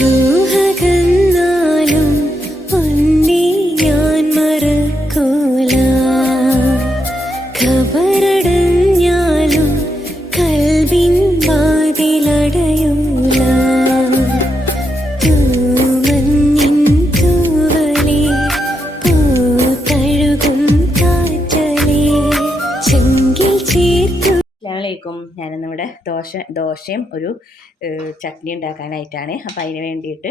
രൂഹകന്നാലും അസ്ലാമലൈക്കും ഞാനിന്നിവിടെ ദോശ ദോശയും ഒരു ചട്നി ഉണ്ടാക്കാനായിട്ടാണ്. അപ്പോൾ അതിന് വേണ്ടിയിട്ട്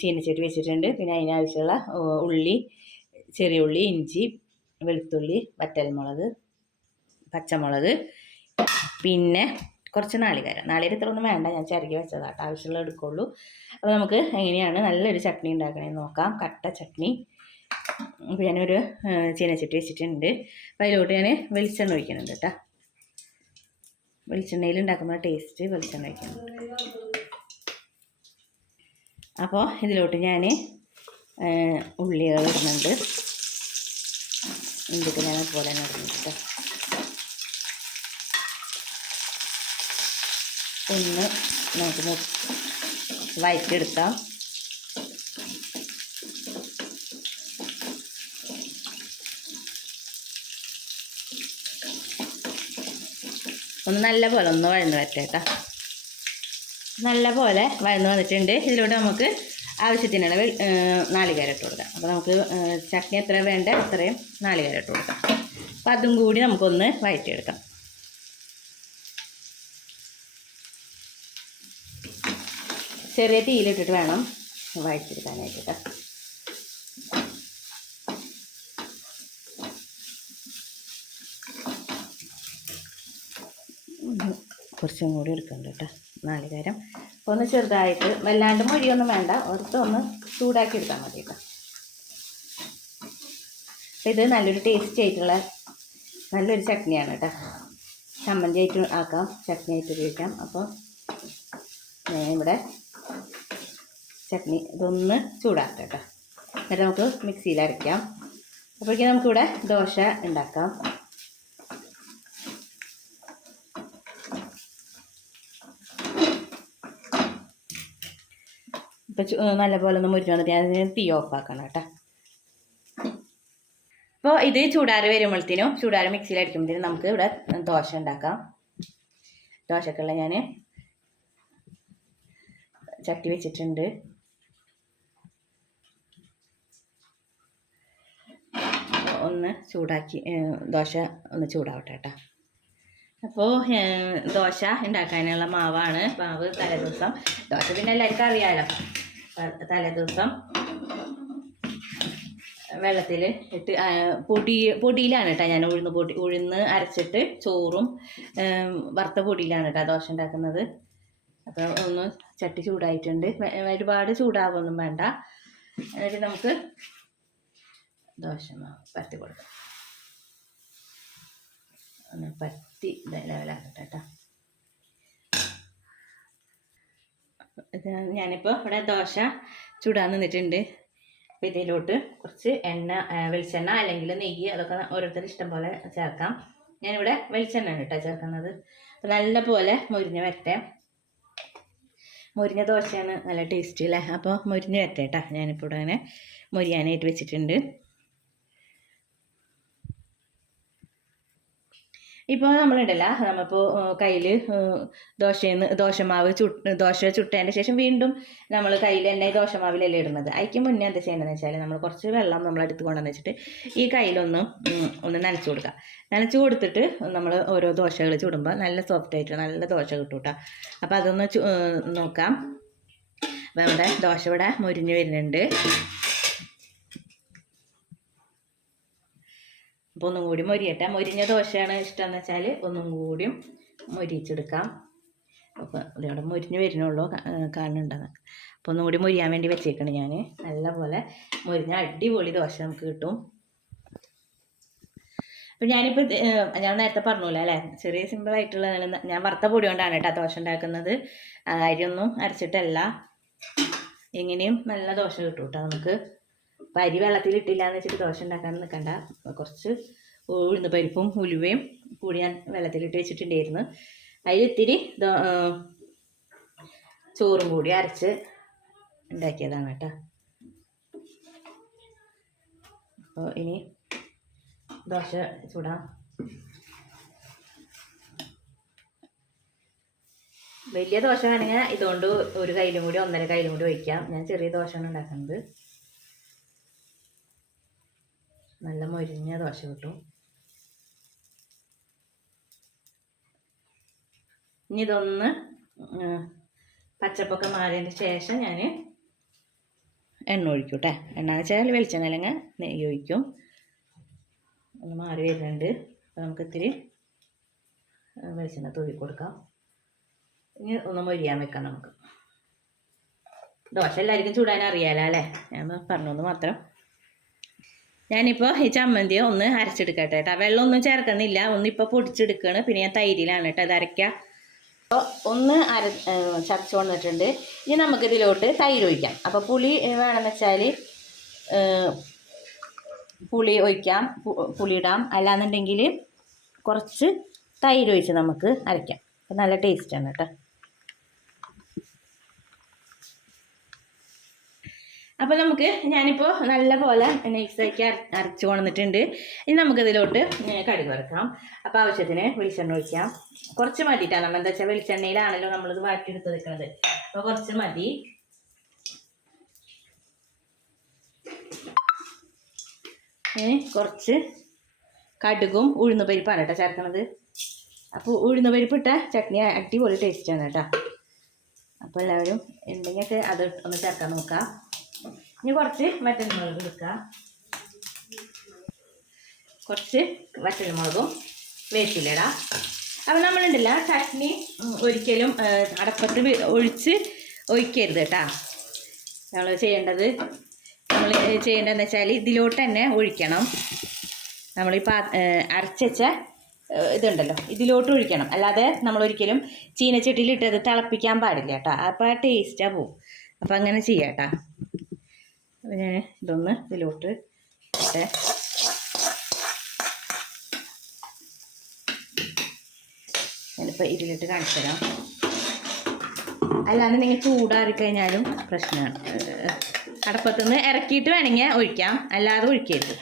ചീനച്ചട്ടി വെച്ചിട്ടുണ്ട്. പിന്നെ അതിനാവശ്യമുള്ള ഉള്ളി ചെറിയ ഉള്ളി ഇഞ്ചി വെളുത്തുള്ളി വറ്റൽമുളക് പച്ചമുളക് പിന്നെ കുറച്ച് നാളികേരം. നാളികേരത്തിലൊന്നും വേണ്ട. ഞാൻ ചിരകി വെച്ചതാട്ടോ. ആവശ്യമുള്ള എടുക്കുള്ളൂ. അപ്പോൾ നമുക്ക് എങ്ങനെയാണ് നല്ലൊരു ചട്നി ഉണ്ടാക്കണമെന്ന് നോക്കാം. കട്ട ചട്നി. ഞാനൊരു ചീനച്ചട്ടി വെച്ചിട്ടുണ്ട്. അപ്പോൾ അതിലോട്ട് ഞാൻ വെളിച്ചെണ്ണ ഒഴിക്കുന്നുണ്ട് കേട്ടോ വെളിച്ചെണ്ണയിൽ ഉണ്ടാക്കുന്ന ടേസ്റ്റ് വെളിച്ചെണ്ണ വയ്ക്കണം അപ്പോൾ ഇതിലോട്ട് ഞാൻ ഉള്ളികൾ ഇടുന്നുണ്ട്. എന്തൊക്കെ ഞാൻ അതുപോലെ തന്നെ ഇടുന്നുണ്ട് ഒന്ന് നമുക്ക് മു- ഒന്ന് നല്ല പോലെ ഒന്ന് വഴന്ന് വരട്ടെ നല്ല പോലെ വഴന്ന് വന്നിട്ടുണ്ട്. ഇതിലൂടെ നമുക്ക് ഏർ നാളികേരം ഇട്ട് കൊടുക്കാം. അപ്പോൾ നമുക്ക് ചട്നി എത്ര വേണ്ട അത്രയും നാളികേരം ഇട്ട് കൊടുക്കാം. അപ്പോൾ അതും കൂടി നമുക്കൊന്ന് വഴറ്റിയെടുക്കാം. ചെറിയ തീയിലിട്ടിട്ട് വേണം വഴറ്റിയെടുക്കാനായിട്ട് കേട്ടോ ഒന്ന് കുറച്ചും കൂടി എടുക്കുന്നുണ്ട് കേട്ടോ. നാളികേരം ഒന്ന് ചെറുതായിട്ട് വല്ലാണ്ട് മൊഴിയൊന്നും വേണ്ട. ഓർത്ത് ഒന്ന് ചൂടാക്കി എടുത്താൽ മതി കേട്ടോ. ഇത് നല്ലൊരു ടേസ്റ്റ് ആയിട്ടുള്ള നല്ലൊരു ചട്നിയാണ് കേട്ടോ. ചമ്മന്തി ആയിട്ട് ആക്കാം. ചട്നി ആയിട്ട് ഉപയോഗിക്കാം. അപ്പോൾ ഞാൻ ഇവിടെ ചട്നി ഇതൊന്ന് ചൂടാക്കാം കേട്ടോ. എന്നിട്ട് നമുക്ക് മിക്സിയിൽ അരയ്ക്കാം. അപ്പോഴേക്കും നമുക്കിവിടെ ദോശ ഉണ്ടാക്കാം. ഇപ്പം നല്ലപോലെ നല്ല പോലെ ഒന്ന് മുരിഞ്ഞ് വന്നിട്ട് ഞാൻ തീ ഓഫാക്കണം കേട്ടോ. അപ്പോൾ ഇത് ചൂടാറ് വരുമ്പോഴത്തേനും ചൂടാറ് മിക്സിയിൽ അടിക്കുമ്പോഴത്തേനും നമുക്ക് ഇവിടെ ദോശ ഉണ്ടാക്കാം. ദോശക്കുള്ള ഞാൻ ചട്ടി വെച്ചിട്ടുണ്ട്. ഒന്ന് ചൂടാക്കി ദോശ ഒന്ന് ചൂടാവട്ടെ കേട്ടോ. അപ്പോൾ ദോശ ഉണ്ടാക്കാനുള്ള മാവാണ്. മാവ് തലേദിവസം. ദോശ പിന്നെ എല്ലാവർക്കും അറിയാമല്ലോ തലേദിവസം വെള്ളത്തിൽ ഇട്ട് പൊടി പൊടിയിലാണ് കേട്ടോ ഞാൻ ഉഴുന്ന് പൊടി ഉഴുന്ന് അരച്ചിട്ട് ചോറും വറുത്ത പൊടിയിലാണ് കേട്ടോ ദോശ ഉണ്ടാക്കുന്നത് അപ്പോൾ ഒന്ന് ചട്ടി ചൂടായിട്ടുണ്ട്. ഒരുപാട് ചൂടാവൊന്നും വേണ്ട. എന്നിട്ട് നമുക്ക് ദോശ പരത്തി കൊടുക്കാം. ഒന്ന് പറ്റി ലെവലാക്കട്ടെ കേട്ടോ ഞാനിപ്പോൾ ഇവിടെ ദോശ ചൂടാൻ നിന്നിട്ടുണ്ട്. അപ്പോൾ ഇതിലോട്ട് കുറച്ച് എണ്ണ വെളിച്ചെണ്ണ അല്ലെങ്കിൽ നെയ്യ് അതൊക്കെ ഓരോരുത്തർ ഇഷ്ടം പോലെ ചേർക്കാം. ഞാനിവിടെ വെളിച്ചെണ്ണ കേട്ടോ ചേർക്കുന്നത്. അപ്പോൾ നല്ല പോലെ മുരിഞ്ഞ് വരട്ടെ. മുരിഞ്ഞ ദോശയാണ് നല്ല ടേസ്റ്റി അല്ലേ അപ്പോൾ മുരിഞ്ഞ് വരട്ടെ കേട്ടോ. ഞാനിപ്പോൾ ഇവിടെ അങ്ങനെ മുരിയാനായിട്ട് വെച്ചിട്ടുണ്ട്. ഇപ്പോൾ നമ്മളുണ്ടല്ല നമ്മളിപ്പോൾ കയ്യിൽ ദോശയെന്ന് ദോശമാവ് ചുട്ട് ദോശ ചുട്ടതിന്റെ ശേഷം വീണ്ടും നമ്മൾ കയ്യിൽ തന്നെ ദോശമാവിലല്ലേ ഇടുന്നത്. അതിക്ക് മുന്നേ എന്താ ചെയ്യേണ്ടതെന്ന് വെച്ചാൽ നമ്മൾ കുറച്ച് വെള്ളം നമ്മൾ എടുത്ത് കൊണ്ടുവന്ന് വെച്ചിട്ട് ഈ കയ്യിലൊന്ന് ഒന്ന് നനച്ചു കൊടുക്കുക നനച്ചു കൊടുത്തിട്ട് നമ്മൾ ഓരോ ദോശകൾ ചുടുമ്പോൾ നല്ല സോഫ്റ്റ് ആയിട്ട് നല്ല ദോശ കിട്ടും കേട്ടോ അപ്പോൾ അതൊന്ന് നോക്കാം. അപ്പോൾ നമ്മുടെ ദോശ ഇവിടെ മുരിഞ്ഞ് വരുന്നുണ്ട്. അപ്പോൾ ഒന്നും കൂടി മൊരിയട്ടെ. മൊരിഞ്ഞ ദോശയാണ് ഇഷ്ടമെന്ന് വെച്ചാൽ ഒന്നും കൂടിയും മൊരിച്ചെടുക്കാം അപ്പോൾ ഇവിടെ മൊരിഞ്ഞ് വരുന്നുള്ളൂ കാണുന്നുണ്ടെന്ന്. അപ്പോൾ ഒന്നും കൂടി മൊരിയാൻ വേണ്ടി വെച്ചേക്കണ് ഞാൻ നല്ലപോലെ മൊരിഞ്ഞ അടിപൊളി ദോശ നമുക്ക് കിട്ടും. അപ്പോൾ ഞാനിപ്പോൾ ഞാൻ നേരത്തെ പറഞ്ഞില്ല അല്ലേ? ചെറിയ സിമ്പിളായിട്ടുള്ള നല്ല- ഞാൻ വറുത്ത പൊടി കൊണ്ടാണ് കേട്ടോ ദോശ ഉണ്ടാക്കുന്നത്. അരിയൊന്നും അരച്ചിട്ടല്ല. എങ്ങനെയും നല്ല ദോശ കിട്ടും കേട്ടോ നമുക്ക്. അപ്പം അരി വെള്ളത്തിലിട്ടില്ല എന്ന് വെച്ചിട്ട് ദോശ ഉണ്ടാക്കാൻ നിൽക്കണ്ട കുറച്ച് ഉഴുന്ന് പരിപ്പും ഉലുവയും കൂടി ഞാൻ വെള്ളത്തിലിട്ട് വെച്ചിട്ടുണ്ടായിരുന്നു. അതിലിത്തിരി ചോറും കൂടി അരച്ച് ഉണ്ടാക്കിയതാണ് കേട്ടോ. അപ്പോൾ ഇനി ദോശ ചൂടാം. വലിയ ദോശ ആണെങ്കിൽ ഇതുകൊണ്ട് ഒരു കയ്യിലും കൂടി ഒന്നര കയ്യിലും കൂടി ഒഴിക്കാം. ഞാൻ ചെറിയ ദോശയാണ് ഉണ്ടാക്കുന്നത്. നല്ല മൊരിഞ്ഞ ദോശ കിട്ടും. ഇനി ഇതൊന്ന് പച്ചപ്പൊക്കെ മാറിയതിന് ശേഷം ഞാൻ എണ്ണ ഒഴിക്കും കേട്ടോ എണ്ണ വെച്ചാൽ വെളിച്ചെണ്ണ അല്ലെങ്കിൽ നെയ്യ് ഒഴിക്കും. ഒന്ന് മാറി വരുന്നുണ്ട്. അപ്പോൾ നമുക്ക് ഇത്തിരി വെളിച്ചെണ്ണ തൊഴി കൊടുക്കാം. ഇനി ഒന്ന് മൊരിയാൻ വെക്കാം നമുക്ക്. ദോശ എല്ലാവർക്കും ചൂടാൻ അറിയാലോ അല്ലേ? ഞാൻ പറഞ്ഞു മാത്രം. ഞാനിപ്പോൾ ഈ ചമ്മന്തി ഒന്ന് അരച്ചെടുക്കട്ടെ കേട്ടോ. വെള്ളമൊന്നും ചേർക്കുന്നില്ല. ഒന്നിപ്പോൾ പൊടിച്ചെടുക്കുകയാണ് പിന്നെ ഞാൻ തൈരിലാണ് കേട്ടോ. ഇത് അരയ്ക്കുക അപ്പോൾ ഒന്ന് അര ചതച്ച് കൊണ്ടിട്ടുണ്ട് ഇനി നമുക്ക് ഇതിലോട്ട് തൈര് ഒഴിക്കാം. അപ്പോൾ പുളി വേണമെന്ന് വെച്ചാൽ പുളി ഒഴിക്കാം. പുളി ഇടാം. അല്ലാന്നുണ്ടെങ്കിൽ കുറച്ച് തൈര് ഒഴിച്ച് നമുക്ക് അരയ്ക്കാം. നല്ല ടേസ്റ്റാണ് കേട്ടോ. അപ്പോൾ നമുക്ക് ഞാനിപ്പോൾ നല്ല പോലെ നൈസാക്കി അര അരച്ച് കൊണ്ടിട്ടുണ്ട് ഇനി നമുക്കിതിലോട്ട് കടി വറക്കാം. അപ്പോൾ ആവശ്യത്തിന് വെളിച്ചെണ്ണ ഒഴിക്കാം. കുറച്ച് മതിയിട്ടാണ് നമ്മൾ എന്താ വെച്ചാൽ വെളിച്ചെണ്ണയിലാണല്ലോ നമ്മളിത് വാട്ടിയെടുത്ത് നിൽക്കുന്നത് അപ്പോൾ കുറച്ച് മതി. ഇനി കുറച്ച് കടുകും ഉഴുന്ന പരിപ്പാണ് കേട്ടോ ചേർക്കണത്. അപ്പോൾ പരിപ്പ് പരിപ്പിട്ട ചട്നി അടിപൊളി ടേസ്റ്റാണ് കേട്ടോ. അപ്പോൾ എല്ലാവരും എന്തെങ്കിലുമൊക്കെ അത് ഒന്ന് ചേർക്കാൻ നോക്കാം. ഇനി കുറച്ച് വറ്റൽമുളക് എടുക്കുക. കുറച്ച് വറ്റൽമുളകും വേപ്പിലിടാം അപ്പോൾ നമ്മളുണ്ടല്ല ചട്നി ഒരിക്കലും അടപ്പത്ത് ഒഴിച്ച് ഒഴിക്കരുത് കേട്ടോ. നമ്മൾ ചെയ്യേണ്ടത് നമ്മൾ ചെയ്യേണ്ടതെന്ന് വെച്ചാൽ ഇതിലോട്ട് തന്നെ ഒഴിക്കണം. നമ്മൾ ഈ പാ അരച്ചുവെച്ച ഇതുണ്ടല്ലോ ഇതിലോട്ട് ഒഴിക്കണം. അല്ലാതെ നമ്മൾ ഒരിക്കലും ചീനച്ചട്ടിയിൽ ഇട്ടത് തിളപ്പിക്കാൻ പാടില്ല കേട്ടോ. അപ്പോൾ ആ ടേസ്റ്റാണ് പോവും. അപ്പോൾ അങ്ങനെ ചെയ്യാം കേട്ടോ. അപ്പോൾ ഞാൻ ഇതൊന്ന് ഇതിലോട്ട് ഇട്ടെ. ഞാനിപ്പോൾ ഇതിലിട്ട് കാണിച്ചു തരാം. അല്ലാതെ നിങ്ങൾ ചൂടാറിക്കഴിഞ്ഞാലും പ്രശ്നമാണ്. അടപ്പത്തുനിന്ന് ഇറക്കിയിട്ട് വേണമെങ്കിൽ ഒഴിക്കാം. അല്ലാതെ ഒഴിക്കരുത്.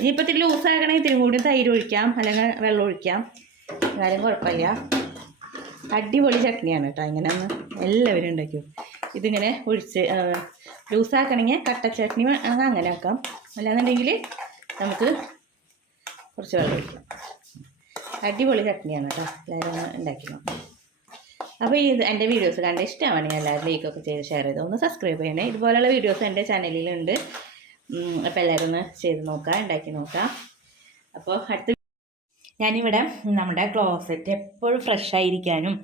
ഇനിയിപ്പോൾ ഇത്തിരി ലൂസാക്കണമെങ്കിൽ ഇത്തിരി കൂടി തൈര് ഒഴിക്കാം. അല്ലെങ്കിൽ വെള്ളം ഒഴിക്കാം. എന്നാലും കുഴപ്പമില്ല. അടിപൊളി ചട്നിയാണ് കേട്ടോ. ഇങ്ങനെ ഒന്ന് എല്ലാവരും ഉണ്ടാക്കും ഇതിങ്ങനെ ഒഴിച്ച് ലൂസാക്കണമെങ്കിൽ കട്ട ചട്നി അങ്ങനെ ആക്കാം. അല്ലാന്നുണ്ടെങ്കിൽ നമുക്ക് കുറച്ച് വെള്ളം ഒഴിക്കാം. അടിപൊളി ചട്നിയാണ് കേട്ടോ. എല്ലാവരും ഉണ്ടാക്കി നോക്കാം അപ്പോൾ ഈ എന്റെ വീഡിയോസ് കണ്ട് ഇഷ്ടമാണെങ്കിൽ എല്ലാവരും ലൈക്കൊക്കെ ചെയ്ത് ഷെയർ ചെയ്ത് ഒന്ന് സബ്സ്ക്രൈബ് ചെയ്യണേ. ഇതുപോലെയുള്ള വീഡിയോസ് എന്റെ ചാനലിലുണ്ട്. അപ്പോൾ എല്ലാവരും ഒന്ന് ചെയ്ത് നോക്കാം ഉണ്ടാക്കി നോക്കാം. അപ്പോൾ അടുത്ത ഞാനിവിടെ നമ്മുടെ ക്ലോസറ്റ് എപ്പോഴും ഫ്രഷ് ആയിരിക്കാനും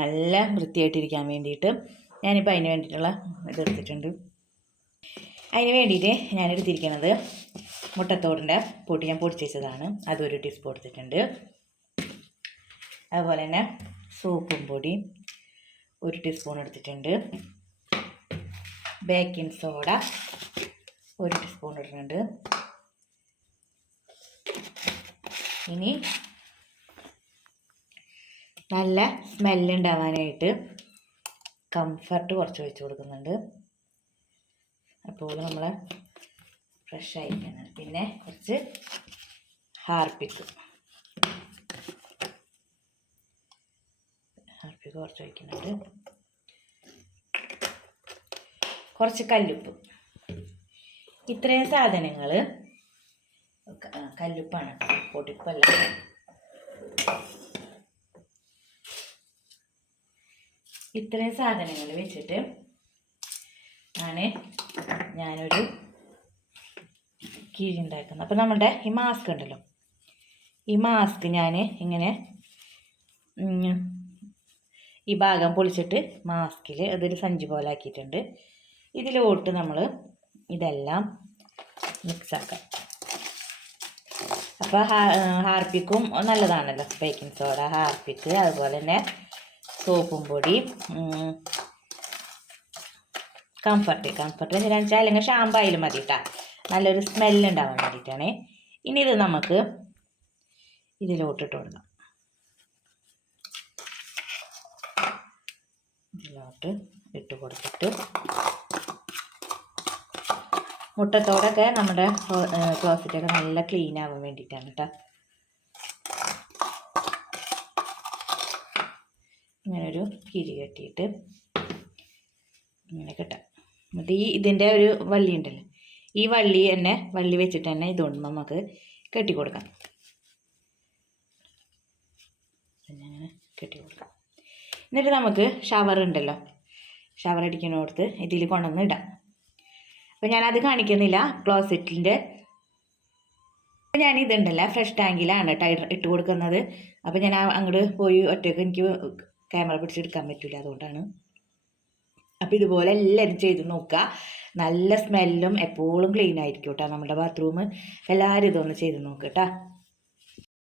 നല്ല വൃത്തിയായിട്ടിരിക്കാൻ വേണ്ടിയിട്ട് ഞാനിപ്പോൾ അതിന് വേണ്ടിയിട്ടുള്ള ഇത് എടുത്തിട്ടുണ്ട്. അതിന് വേണ്ടിയിട്ട് ഞാൻ എടുത്തിരിക്കുന്നത് മുട്ടത്തോടിന്റെ പൊടി ഞാൻ പൊടിച്ച് വെച്ചതാണ്. അതൊരു ടീസ്പൂൺ എടുത്തിട്ടുണ്ട്. അതുപോലെ തന്നെ സോപ്പും പൊടി ഒരു ടീസ്പൂൺ എടുത്തിട്ടുണ്ട്. ബേക്കിംഗ് സോഡ ഒരു ടീസ്പൂൺ ഇടുന്നുണ്ട് ഇനി നല്ല സ്മെല്ല് ഉണ്ടാവാനായിട്ട് കംഫർട്ട് കുറച്ച് വെച്ച് കൊടുക്കുന്നുണ്ട്. അപ്പോൾ നമ്മൾ ഫ്രഷ് ആയിരിക്കണം പിന്നെ കുറച്ച് ഹാർപ്പിക്ക് ഹാർപ്പിക്ക് കുറച്ച് വയ്ക്കുന്നുണ്ട് കുറച്ച് കല്ലുപ്പ്. ഇത്രയും സാധനങ്ങൾ കല്ലുപ്പാണ്. പൊടിപ്പല്ല. ഇത്രയും സാധനങ്ങൾ വെച്ചിട്ട് ആണ് ഞാനൊരു കിഴി ഉണ്ടാക്കുന്നത് അപ്പോൾ നമ്മുടെ ഈ മാസ്ക് ഉണ്ടല്ലോ. ഈ മാസ്ക് ഞാൻ ഇങ്ങനെ ഈ ഭാഗം പൊളിച്ചിട്ട് മാസ്കിൽ അതൊരു സഞ്ചി പോലെ ആക്കിയിട്ടുണ്ട്. ഇതിലോട്ട് നമ്മൾ ഇതെല്ലാം മിക്സാക്കാം അപ്പോൾ ഹാർപ്പിക്കും നല്ലതാണല്ലോ. ബേക്കിംഗ് സോഡ ഹാർപ്പിക്ക് അതുപോലെ തന്നെ സോപ്പും പൊടി കംഫർട്ട് കംഫർട്ട് എന്ന് വെച്ചാൽ അല്ലെങ്കിൽ ഷാമ്പായാലും മതി കേട്ടോ നല്ലൊരു സ്മെല്ല് ഉണ്ടാവാൻ വേണ്ടിയിട്ടാണ് ഇനി ഇത് നമുക്ക് ഇതിലോട്ടിട്ട് കൊടുക്കാം ഇതിലോട്ട് ഇട്ട് കൊടുത്തിട്ട് മുട്ടത്തോടൊക്കെ നമ്മുടെ ക്ലോസറ്റൊക്കെ നല്ല ക്ലീൻ ആവാൻ വേണ്ടിയിട്ടാണ് കേട്ടോ ഇങ്ങനെ ഒരു കിരി കെട്ടിയിട്ട് ഇങ്ങനെ കെട്ടാം. എന്നിട്ട് ഈ ഇതിന്റെ ഒരു വള്ളി ഉണ്ടല്ലോ ഈ വള്ളി തന്നെ വള്ളി വെച്ചിട്ട് തന്നെ ഇതുകൊണ്ട് നമുക്ക് കെട്ടി കൊടുക്കാം. അങ്ങനെ കെട്ടി കൊടുക്കാം. എന്നിട്ട് നമുക്ക് ഷവർ ഉണ്ടല്ലോ ഷവർ അടിക്കുന്നിടത്ത് ഇതിൽ കൊണ്ടുവന്ന് ഇടാം. അപ്പോൾ ഞാനത് കാണിക്കുന്നില്ല ക്ലോസറ്റിന്റെ അപ്പോൾ ഞാൻ ഇതുണ്ടല്ലോ ഫ്രഷ് ടാങ്കിലാണ് ടൈ ഇട്ട് കൊടുക്കുന്നത്. അപ്പോൾ ഞാൻ അങ്ങോട്ട് പോയി ഒറ്റയ്ക്ക് എനിക്ക് ക്യാമറ പിടിച്ചെടുക്കാൻ പറ്റില്ല അതുകൊണ്ടാണ്. അപ്പോൾ ഇതുപോലെ എല്ലാവരും ചെയ്ത് നോക്കുക. നല്ല സ്മെല്ലും എപ്പോഴും ക്ലീൻ ആയിരിക്കും കേട്ടോ നമ്മുടെ ബാത്റൂം എല്ലാവരും ഇതൊന്ന് ചെയ്ത് നോക്കുക കേട്ടോ.